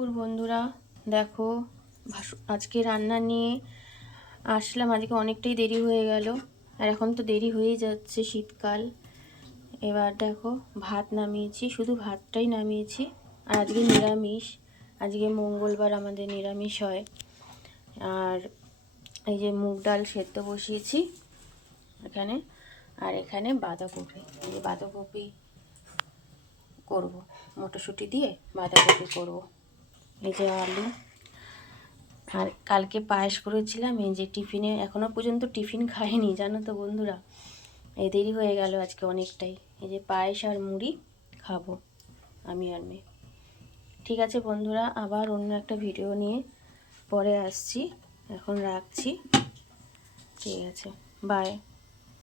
দুপুর বন্ধুরা, দেখো আজকে রান্না নিয়ে আসলাম। আজকে অনেকটাই দেরি হয়ে গেল, আর এখন তো দেরি হয়েই যাচ্ছে, শীতকাল। এবার দেখো ভাত নামিয়েছি, শুধু ভাতটাই নামিয়েছি। আর আজকে নিরামিষ, আজকে মঙ্গলবার আমাদের নিরামিষ হয়। আর এই যে মুগ ডাল সেদ্ধ বসিয়েছি এখানে, আর এখানে বাঁধাকপি, এই যে বাঁধাকপি করব, মটরশুঁটি দিয়ে বাঁধাকপি করব। এই যে আলু, আর কালকে পায়েস করেছিলাম। এই যে টিফিনে, এখনও পর্যন্ত টিফিন খাইনি জানো তো বন্ধুরা, এই দেরি হয়ে গেল আজকে অনেকটাই। এই যে পায়েস আর মুড়ি খাবো আমি আর মেয়ে। ঠিক আছে বন্ধুরা, আবার অন্য একটা ভিডিও নিয়ে পরে আসছি, এখন রাখছি। ঠিক আছে, বাই।